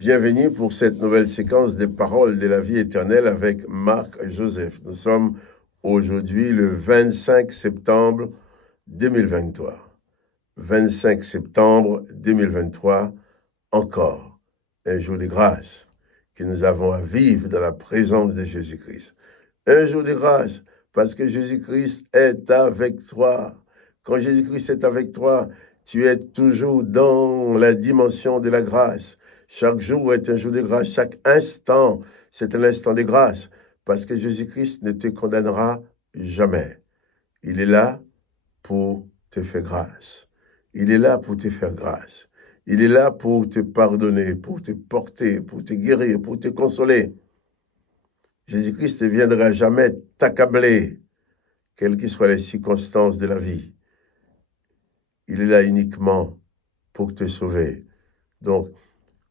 Bienvenue pour cette nouvelle séquence des paroles de la vie éternelle avec Marc et Joseph. Nous sommes aujourd'hui le 25 septembre 2023. 25 septembre 2023, encore un jour de grâce que nous avons à vivre dans la présence de Jésus-Christ. Un jour de grâce parce que Jésus-Christ est avec toi. Quand Jésus-Christ est avec toi, tu es toujours dans la dimension de la grâce. Chaque jour est un jour de grâce. Chaque instant, c'est un instant de grâce. Parce que Jésus-Christ ne te condamnera jamais. Il est là pour te faire grâce. Il est là pour te faire grâce. Il est là pour te pardonner, pour te porter, pour te guérir, pour te consoler. Jésus-Christ ne viendra jamais t'accabler, quelles que soient les circonstances de la vie. Il est là uniquement pour te sauver. Donc,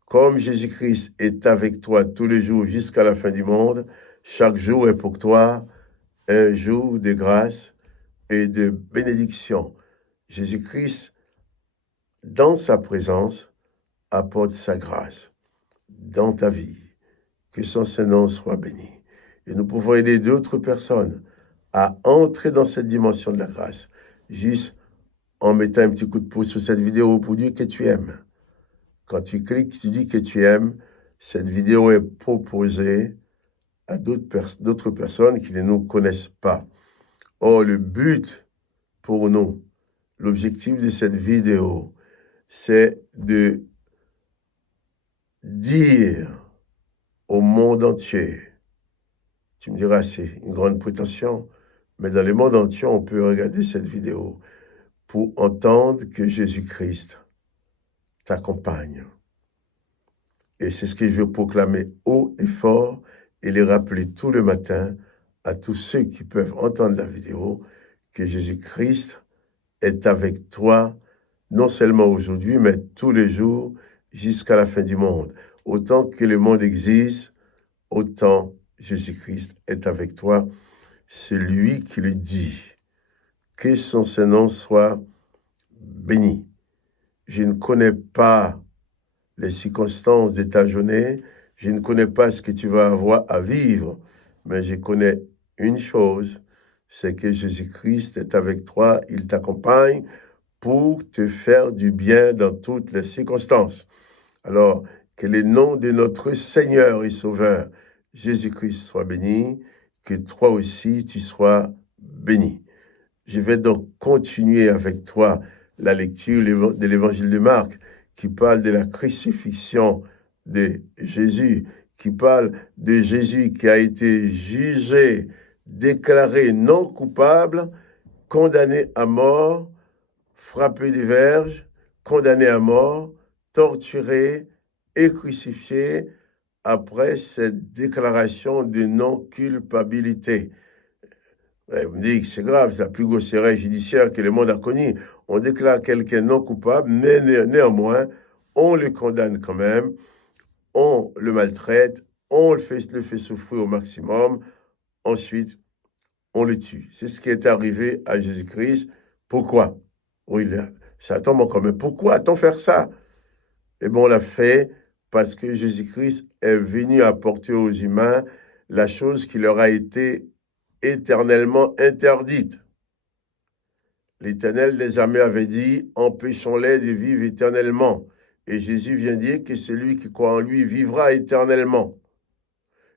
comme Jésus-Christ est avec toi tous les jours jusqu'à la fin du monde, chaque jour est pour toi un jour de grâce et de bénédiction. Jésus-Christ, dans sa présence, apporte sa grâce dans ta vie. Que son Saint-Nom soit béni. Et nous pouvons aider d'autres personnes à entrer dans cette dimension de la grâce, juste en mettant un petit coup de pouce sur cette vidéo pour dire que tu aimes. Quand tu cliques, tu dis que tu aimes, cette vidéo est proposée à d'autres personnes qui ne nous connaissent pas. Or, le but pour nous, l'objectif de cette vidéo, c'est de dire au monde entier, tu me diras, c'est une grande prétention, mais dans le monde entier, on peut regarder cette vidéo pour entendre que Jésus-Christ t'accompagne. Et c'est ce que je veux proclamer haut et fort et les rappeler tout le matin à tous ceux qui peuvent entendre la vidéo, que Jésus-Christ est avec toi, non seulement aujourd'hui, mais tous les jours, jusqu'à la fin du monde. Autant que le monde existe, autant Jésus-Christ est avec toi. C'est lui qui le dit. Que son Saint-Nom soit béni. Je ne connais pas les circonstances de ta journée, je ne connais pas ce que tu vas avoir à vivre, mais je connais une chose, c'est que Jésus-Christ est avec toi, il t'accompagne pour te faire du bien dans toutes les circonstances. Alors, que le nom de notre Seigneur et Sauveur, Jésus-Christ, soit béni, que toi aussi tu sois béni. Je vais donc continuer avec toi la lecture de l'évangile de Marc, qui parle de la crucifixion de Jésus, qui parle de Jésus qui a été jugé, déclaré non coupable, condamné à mort, frappé des verges, condamné à mort, torturé et crucifié après cette déclaration de non-culpabilité. Vous me dites que c'est grave, c'est la plus grosse erreur judiciaire que le monde a connue. On déclare quelqu'un non coupable, mais néanmoins, on le condamne quand même, on le maltraite, on le fait souffrir au maximum, ensuite, on le tue. C'est ce qui est arrivé à Jésus-Christ. Pourquoi? Oui, ça tombe quand même. Pourquoi a-t-on fait ça? Eh bien, on l'a fait parce que Jésus-Christ est venu apporter aux humains la chose qui leur a été éternellement interdite. L'Éternel des armées avait dit, empêchons-les de vivre éternellement. Et Jésus vient dire que celui qui croit en lui vivra éternellement.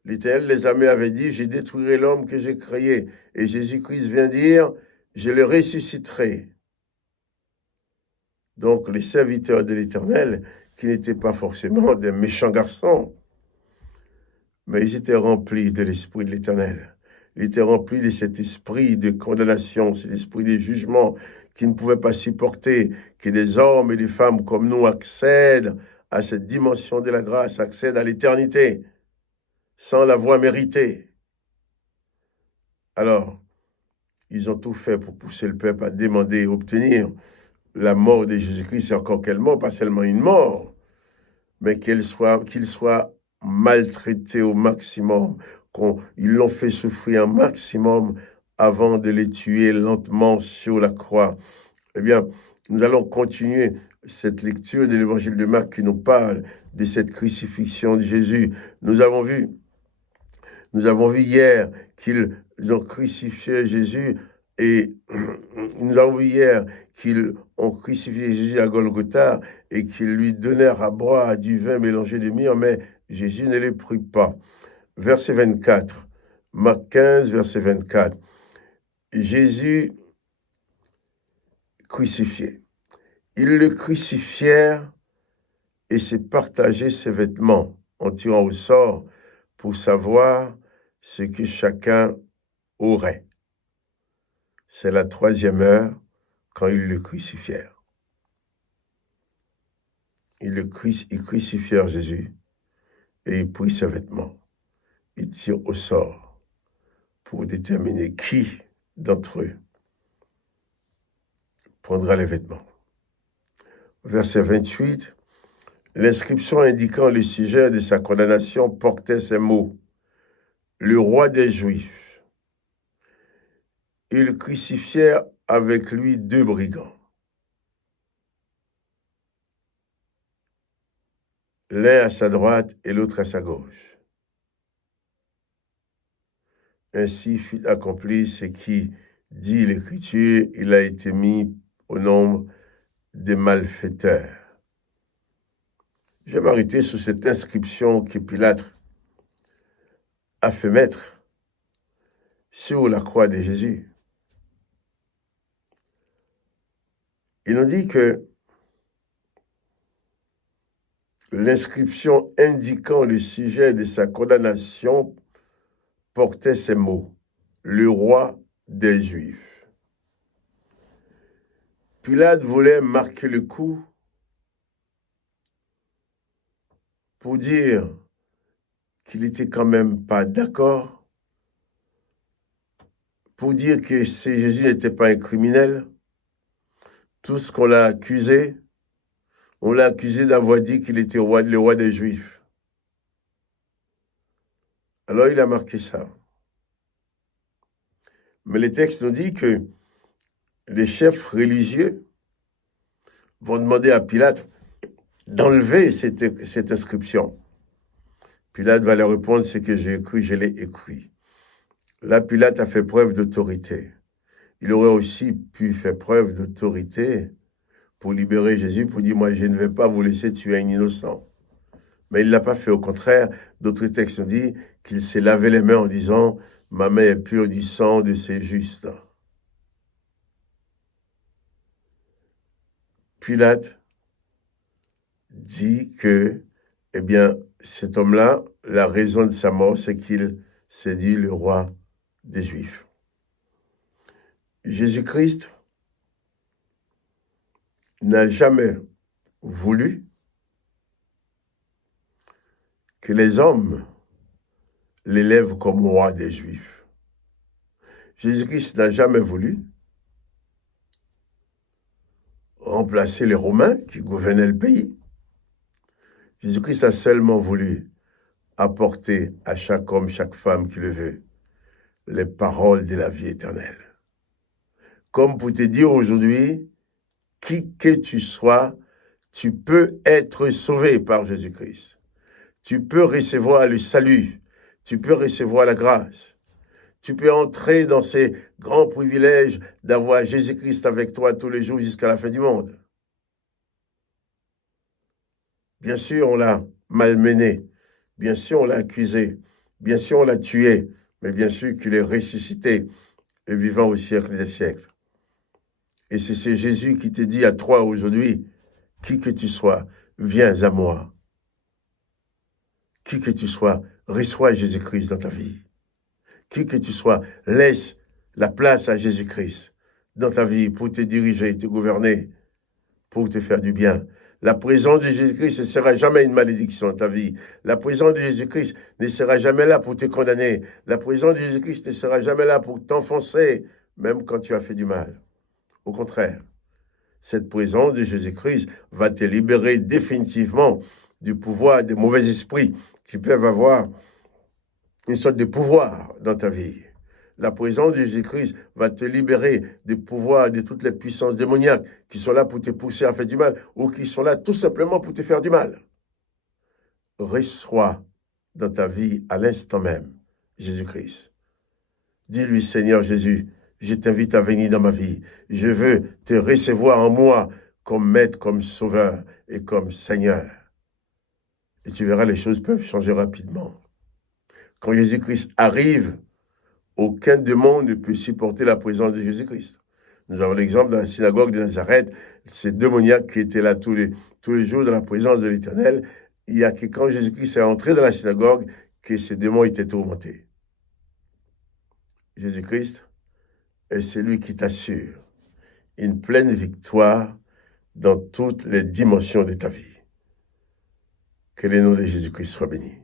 L'Éternel des armées avait dit, je détruirai l'homme que j'ai créé. Et Jésus-Christ vient dire, je le ressusciterai. Donc les serviteurs de l'Éternel, qui n'étaient pas forcément des méchants garçons, mais ils étaient remplis de l'Esprit de l'Éternel. Ils étaient remplis de cet esprit de condamnation, cet esprit de jugement qui ne pouvait pas supporter que des hommes et des femmes comme nous accèdent à cette dimension de la grâce, accèdent à l'éternité sans l'avoir mérité. Alors, ils ont tout fait pour pousser le peuple à demander et obtenir la mort de Jésus-Christ. C'est encore quelle mort, pas seulement une mort, mais qu'il soit maltraité au maximum, ils l'ont fait souffrir un maximum avant de les tuer lentement sur la croix. Eh bien, nous allons continuer cette lecture de l'évangile de Marc qui nous parle de cette crucifixion de Jésus. Nous avons vu hier qu'ils ont crucifié Jésus et nous avons vu hier qu'ils ont crucifié Jésus à Golgotha et qu'ils lui donnèrent à boire du vin mélangé de myrrhe, mais Jésus ne les prit pas. Verset 24, Marc 15, verset 24. Jésus crucifié. Ils le crucifièrent et se partageaient ses vêtements en tirant au sort pour savoir ce que chacun aurait. C'est la 3e heure quand ils le crucifièrent. Ils crucifièrent Jésus et ils prirent ses vêtements. Ils tirent au sort pour déterminer qui d'entre eux prendra les vêtements. Verset 28, l'inscription indiquant le sujet de sa condamnation portait ces mots. Le roi des Juifs. Ils crucifièrent avec lui 2 brigands. L'un à sa droite et l'autre à sa gauche. Ainsi fut accompli ce qui dit l'Écriture, il a été mis au nombre des malfaiteurs. Je vais m'arrêter sur cette inscription que Pilate a fait mettre sur la croix de Jésus. Il nous dit que l'inscription indiquant le sujet de sa condamnation portait ces mots, le roi des Juifs. Pilate voulait marquer le coup pour dire qu'il n'était quand même pas d'accord, pour dire que Jésus n'était pas un criminel. Tout ce qu'on l'a accusé, on l'a accusé d'avoir dit qu'il était le roi des Juifs. Alors il a marqué ça. Mais le texte nous dit que les chefs religieux vont demander à Pilate d'enlever cette inscription. Pilate va leur répondre, ce que j'ai écrit, je l'ai écrit. Là, Pilate a fait preuve d'autorité. Il aurait aussi pu faire preuve d'autorité pour libérer Jésus, pour dire, moi, je ne vais pas vous laisser tuer un innocent. Mais il ne l'a pas fait. Au contraire, d'autres textes ont dit qu'il s'est lavé les mains en disant, ma main est pure du sang de ces justes. Pilate dit que, eh bien, cet homme-là, la raison de sa mort, c'est qu'il s'est dit le roi des Juifs. Jésus-Christ n'a jamais voulu que les hommes l'élèvent comme roi des Juifs. Jésus-Christ n'a jamais voulu remplacer les Romains qui gouvernaient le pays. Jésus-Christ a seulement voulu apporter à chaque homme, chaque femme qui le veut, les paroles de la vie éternelle. Comme pour te dire aujourd'hui, qui que tu sois, tu peux être sauvé par Jésus-Christ. Tu peux recevoir le salut, tu peux recevoir la grâce. Tu peux entrer dans ces grands privilèges d'avoir Jésus-Christ avec toi tous les jours jusqu'à la fin du monde. Bien sûr, on l'a malmené. Bien sûr, on l'a accusé. Bien sûr, on l'a tué. Mais bien sûr qu'il est ressuscité et vivant au siècle des siècles. Et c'est ce Jésus qui te dit à toi aujourd'hui, qui que tu sois, viens à moi. Qui que tu sois, reçois Jésus-Christ dans ta vie. Qui que tu sois, laisse la place à Jésus-Christ dans ta vie pour te diriger, te gouverner, pour te faire du bien. La présence de Jésus-Christ ne sera jamais une malédiction dans ta vie. La présence de Jésus-Christ ne sera jamais là pour te condamner. La présence de Jésus-Christ ne sera jamais là pour t'enfoncer, même quand tu as fait du mal. Au contraire, cette présence de Jésus-Christ va te libérer définitivement du pouvoir des mauvais esprits qui peuvent avoir une sorte de pouvoir dans ta vie. La présence de Jésus-Christ va te libérer du pouvoir de toutes les puissances démoniaques qui sont là pour te pousser à faire du mal ou qui sont là tout simplement pour te faire du mal. reçois dans ta vie à l'instant même Jésus-Christ. Dis-lui, Seigneur Jésus, je t'invite à venir dans ma vie. Je veux te recevoir en moi comme maître, comme sauveur et comme Seigneur. Et tu verras, les choses peuvent changer rapidement. Quand Jésus-Christ arrive, aucun démon ne peut supporter la présence de Jésus-Christ. Nous avons l'exemple dans la synagogue de Nazareth, ces démoniaques qui étaient là tous les jours dans la présence de l'Éternel. Il y a que quand Jésus-Christ est entré dans la synagogue, que ces démons étaient tourmentés. Jésus-Christ est celui qui t'assure une pleine victoire dans toutes les dimensions de ta vie. Que le nom de Jésus-Christ soit béni.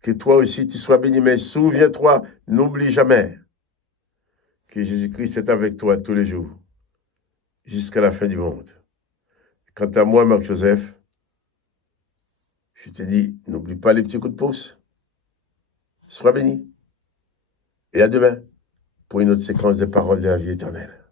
Que toi aussi tu sois béni, mais souviens-toi, n'oublie jamais que Jésus-Christ est avec toi tous les jours, jusqu'à la fin du monde. Quant à moi, Marc-Joseph, je te dis, n'oublie pas les petits coups de pouce. Sois béni. Et à demain pour une autre séquence de paroles de la vie éternelle.